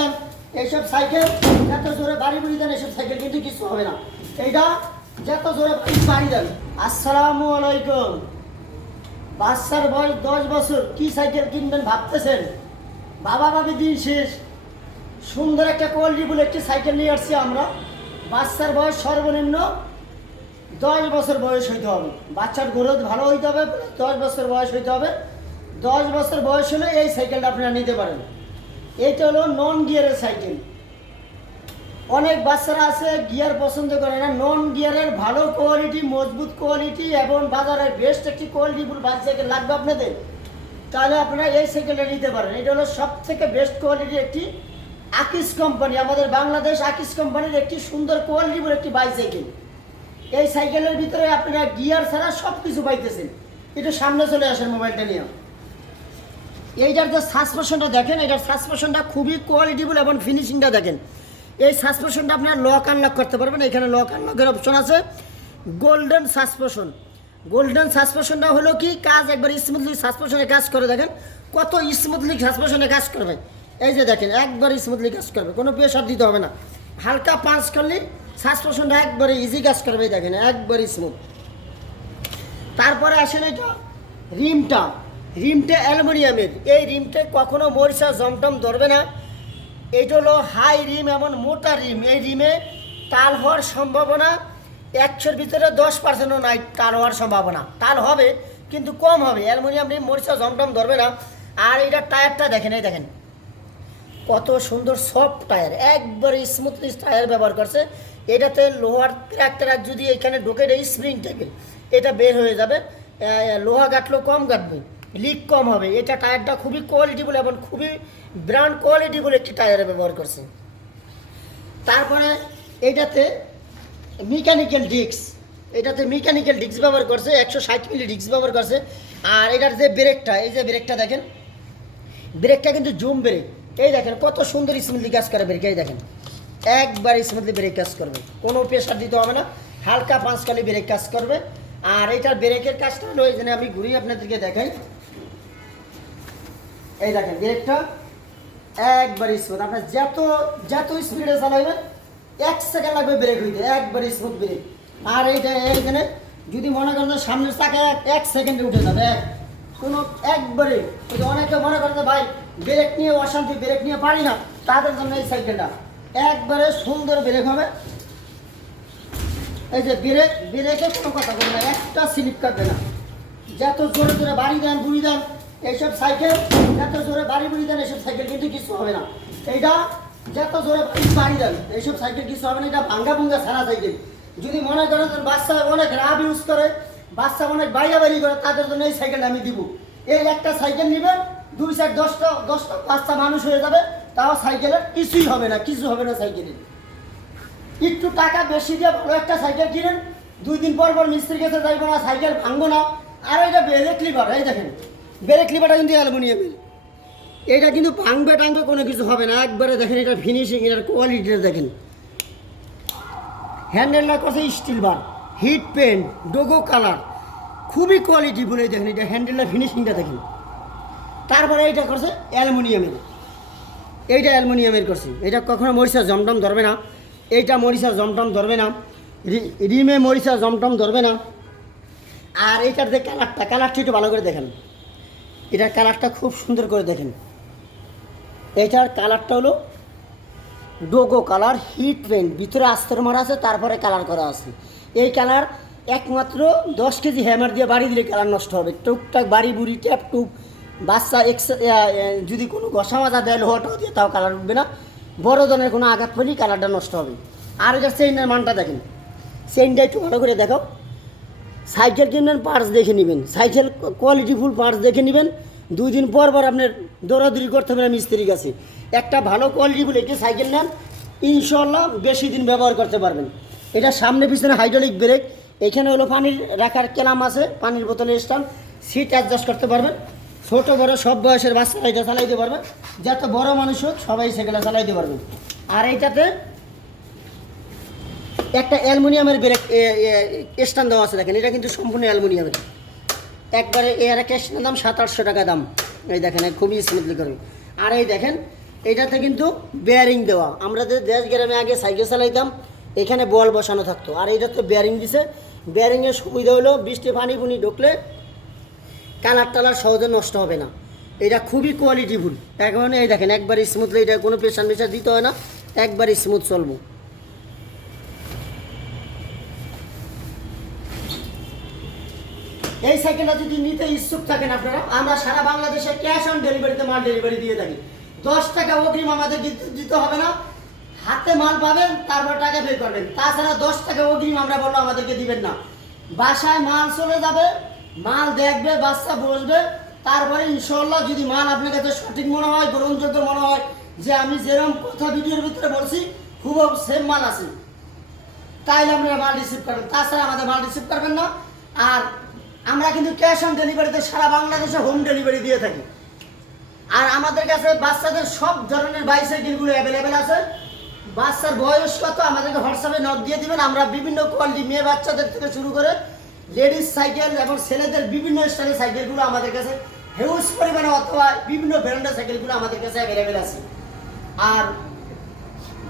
দেন, এইসব সাইকেল যত জোরে বাড়ি বুড়ি দেন, এইসব সাইকেল কিন্তু কিছু হবে না। এইটা যত জোরে বাড়ি দেন। আসসালামু আলাইকুম। বাচ্চার বয়স দশ বছর, কি সাইকেল কিনবেন ভাবতেছেন? বাবা ভাবি দিন শেষ। সুন্দর একটা কোয়ালিটি বলে একটি সাইকেল নিয়ে আসছি আমরা। বাচ্চার বয়স সর্বনিম্ন দশ বছর বয়স হইতে হবে। বাচ্চার গ্রোথ ভালো হইতে হবে, দশ বছর বয়স হইতে হবে। দশ বছর বয়স হলে এই সাইকেলটা আপনারা নিতে পারেন। এইটা হলো নন গিয়ারের সাইকেল অনেক বাচ্চারা আছে গিয়ার পছন্দ করে না। নন গিয়ারের ভালো কোয়ালিটি মজবুত কোয়ালিটি এবং বাজারের বেস্ট একটি কোয়ালিটি বাইক সাইকেল লাগবে আপনাদের। তাহলে আপনারা এই সাইকেলটা নিতে পারেন। এটা হলো সব থেকে বেস্ট কোয়ালিটির একটি আকিস কোম্পানি আমাদের বাংলাদেশ আকিস কোম্পানির একটি সুন্দর কোয়ালিটির একটি বাইসাইকেল এই সাইকেলের ভিতরে আপনারা গিয়ার ছাড়া সব কিছু পাইতেছেন। একটু সামনে চলে আসেন মোবাইলটা নিয়ে। এইটার যে সাসপেশনটা দেখেন এটার সাসপেশনটা খুবই কোয়ালিটিফুল এবং ফিনিশিংটা দেখেন। এই সাসপেশনটা আপনার লক আনলক করতে পারবেন। এখানে লক আনলকের অপশন আছে। গোল্ডেন সাসপেশন গোল্ডেন সাসপেশনটা হলো কি? কাজ একবার স্মুথলি সাসপেশনে কাজ করে দেখেন। কত স্মুথলি সাসপেশনে কাজ করবে। এই যে দেখেন, একবার স্মুথলি কাজ করবে। কোনো প্রেশার দিতে হবে না। হালকা পাঁচ করলে সাসপেশনটা একবারে ইজি কাজ করবে। দেখেন, একবারে স্মুথ তারপরে আসেন এটা রিমটা। রিমটা অ্যালুমিনিয়ামের। এই রিমটা কখনো মরিচা জমটম ধরবে না। এটা হলো হাই রিম এমন মোটা রিম। এই রিমে তাল হওয়ার সম্ভাবনা একশোর ভিতরে দশ পার্সেন্টও নাই তাল হওয়ার সম্ভাবনা। তাল হবে, কিন্তু কম হবে। অ্যালুমিনিয়াম রিম মরিচা জমটম ধরবে না। আর এটা টায়ারটা দেখেন, এই দেখেন। কত সুন্দর সফট টায়ার। একবারে স্মুথলি টায়ার ব্যবহার করছে। এটাতে লোহার ট্রাক ট্রাক যদি এখানে ঢোকে এটা স্প্রিং টাইপের এটা বের হয়ে যাবে। লোহা গাঁটলেও কম গাঁটবে লিক কম হবে। এটা টায়ারটা খুবই কোয়ালিটিবল এবং খুবই ব্র্যান্ড কোয়ালিটিবল একটি টায়ার ব্যবহার করছে। তারপরে এটাতে মেকানিক্যাল ডিস্ক এটাতে মেকানিক্যাল ডিস্ক ব্যবহার করছে, একশো ষাট মিলি ডিস্ক ব্যবহার করছে। আর এটার যে ব্রেকটা এই যে ব্রেকটা দেখেন ব্রেকটা কিন্তু জুম ব্রেক এই দেখেন, কত সুন্দর স্মুথলি কাজ করে ব্রেক এই দেখেন। একবার স্মুথলি ব্রেক কাজ করবে। কোনো প্রেশার দিতে হবে না, হালকা পাঁচকালি ব্রেক কাজ করবে। আর এটার ব্রেকের কাজটা হলো, এই জন্য আমি ঘুরি আপনাদেরকে দেখাই। এই দেখেন ব্রেকটা একবার স্মুথ আপনার যত যত স্পিডে চালাবেন এক সেকেন্ড লাগবে ব্রেক হইতে, একবার স্মুথ ব্রেক আর এইটা এইখানে যদি মনে করেন সামনের চাকা এক এক সেকেন্ডে উঠে যাবে কোনো একবারে অনেকে মনে করেন ভাই ব্রেক নিয়ে অশান্তি ব্রেক নিয়ে পারি না, তাদের জন্য এই সাইকেলটা একবারে সুন্দর ব্রেক হবে। এই যে ব্রেক ব্রেকে কোনো কথা বলবে না, একটা স্লিপ কাটবে না। যত জোরে জোরে বাড়ি দেন বুড়ি দেন এইসব সাইকেল, যত জোরে বাড়ি বুড়ি দেন এইসব সাইকেল কিন্তু কিছু হবে না। এইটা যত জোরে বাড়ি দেন, এইসব সাইকেল কিছু হবে না এটা ভাঙ্গা ভুঙ্গা সারা সাইকেল। যদি মনে করেন বাচ্চা অনেক রাব ইউজ করে, বাচ্চা অনেক বাইরে বাড়ি করে, তাদের জন্য এই সাইকেলটা আমি দিব। এই একটা সাইকেল নেবেন দুই চার দশটা দশটা পাঁচটা মানুষ হয়ে যাবে, তাও সাইকেলের কিছুই হবে না, কিছু হবে না সাইকেলের একটু টাকা বেশি দিয়ে ভালো একটা সাইকেল কিনেন, দুই দিন পর পর মিস্ত্রির কাছে যাইবো না, সাইকেল ভাঙবো না, আর এটা ব্রেক লিভার এই দেখেন। ব্রেক লিভারটা কিন্তু অ্যালুমিনিয়ামের। এটা কিন্তু ভাঙবে টাঙবে কোনো কিছু হবে না। একবারে দেখেন এটা ফিনিশিং এটার কোয়ালিটিটা দেখেন। হ্যান্ডেলটা করছে স্টিল বার হিট পেন্ট ডোগো কালার খুবই কোয়ালিটি বলে দেখেন, এটা হ্যান্ডেলটা ফিনিশিংটা দেখেন। তারপরে এটা করছে অ্যালুমিনিয়ামের। এইটা অ্যালুমিনিয়ামের করছে। এটা কখনো মরিচা জমটম ধরবে না। এইটা মরিচা জমটম ধরবে না। রিমে মরিচা জমটম ধরবে না। আর এইটার যে কালারটা কালারটি একটু ভালো করে দেখেন। এটার কালারটা খুব সুন্দর করে দেখেন। এইটার কালারটা হলো ডোগো কালার, হিট পেন্ট ভিতরে আস্তর মারা আছে, তারপরে কালার করা আছে। এই কালার একমাত্র দশ কেজি হ্যামার দিয়ে বাড়ি দিলে কালার নষ্ট হবে। টুকটাক বাড়ি বুড়ি, ট্যাপ টুপ, বাচ্চা এক্স যদি কোনো ঘষা মাজা দেয় লোহাটাও দিয়ে তাও কালার উঠবে না। বড় ধরনের কোনো আঘাত পড়লেই কালারটা নষ্ট হবে। আর এটার চেইনের মানটা দেখেন। চেইনটা একটু ভালো করে দেখাও। সাইকেল কিনবেন পার্টস দেখে নেবেন। সাইকেল কোয়ালিটিফুল পার্টস দেখে নেবেন। দুই দিন পর পর আপনার দৌড়াদৌড়ি করতে হবে না মিস্ত্রির কাছে। একটা ভালো কোয়ালিটিফুল একটি সাইকেল নেন ইনশাল্লাহ বেশি দিন ব্যবহার করতে পারবেন। এটা সামনে পিছনে হাইড্রোলিক ব্রেক এখানে হলো পানির রাখার কেলাম আছে, পানির বোতলে স্টান সিট অ্যাডজাস্ট করতে পারবেন। ছোট, বড়, সব বয়সের বাচ্চারা এটা চালাইতে পারবে। যত বড় মানুষ হোক, সবাই সেগুলো চালাইতে পারবে। আর এইটাতে একটা অ্যালুমিনিয়ামের ব্রেক স্ট্যান্ড দেওয়া আছে দেখেন, এটা কিন্তু সম্পূর্ণ অ্যালুমিনিয়ামের। একবারে এর একটা দাম সাত, আটশো টাকা দাম। এই দেখেন খুবই স্মুথলি করবে আর এই দেখেন, এটাতে কিন্তু বেয়ারিং দেওয়া। আমরা যে দেশ গ্রামে আগে সাইকেল চালাইতাম, এখানে বল বসানো থাকতো। আর এটাতে বেয়ারিং দিছে। বেয়ারিংয়ের সুবিধা হলো, বৃষ্টি, পানি পুনি ঢুকলে কালার টালার সহজে নষ্ট হবে না। এটা খুবই কোয়ালিটিফুল এখন এই দেখেন, একবার স্মুথলি এটা কোনো প্রেশার মেশার দিতে হয় না। একবার স্মুথ চলবো। এই সাইকেলটা যদি নিতে ইচ্ছুক থাকেন আপনারা, আমরা সারা বাংলাদেশে ক্যাশ অন ডেলিভারিতে মাল ডেলিভারি দিয়ে থাকি। দশ টাকা অগ্রিম আমাদের দিতে- হবে না। হাতে মাল পাবেন, তারপর টাকা পে করবেন। তাছাড়া দশ টাকা অগ্রিম আমরা বলল আমাদেরকে দিবেন না। বাসায় মাল চলে যাবে, মাল দেখবে, বাচ্চা বসবে। তারপরে ইনশাল্লাহ যদি মাল আপনার কাছে সঠিক মনে হয়, গ্রহণযোগ্য মনে হয়, যে আমি যেরকম কথা ভিডিওর ভিতরে বলছি খুব সেম মাল আছে। তাইলে আপনারা মাল রিসিভ করবেন তাছাড়া আমাদের মাল রিসিভ করবেন না। আর আমরা কিন্তু ক্যাশ অন ডেলিভারিতে সারা বাংলাদেশে হোম ডেলিভারি দিয়ে থাকি। আর আমাদের কাছে বাচ্চাদের সব ধরনের বাইসাইকেলগুলো অ্যাভেলেবেল আছে। বাচ্চার বয়স কত? আমাদেরকে হোয়াটসঅ্যাপে নক দিয়ে দিবেন। আমরা বিভিন্ন কোয়ালিটি মেয়ে বাচ্চাদের থেকে শুরু করে লেডিস সাইকেল এবং ছেলেদের বিভিন্ন স্টাইলের সাইকেলগুলো আমাদের কাছে হিউজ পরিমাণে অথবা বিভিন্ন ব্র্যান্ডের সাইকেলগুলো আমাদের কাছে অ্যাভেলেবেল আছে। আর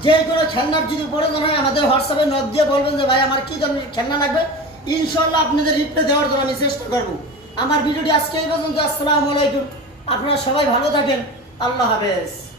যে কোনো খেলনার যদি প্রয়োজন হয়, আমাদের হোয়াটসঅ্যাপে নক দিয়ে বলবেন যে, ভাই, আমার কী ধরনের খেলনা লাগবে? ইনশাল্লাহ আপনাদের রিপ্লাই দেওয়ার জন্য আমি চেষ্টা করব। আমার ভিডিওটি আজকে এই পর্যন্ত, আসসালামু আলাইকুম। আপনারা সবাই ভালো থাকেন। আল্লাহ হাফেজ।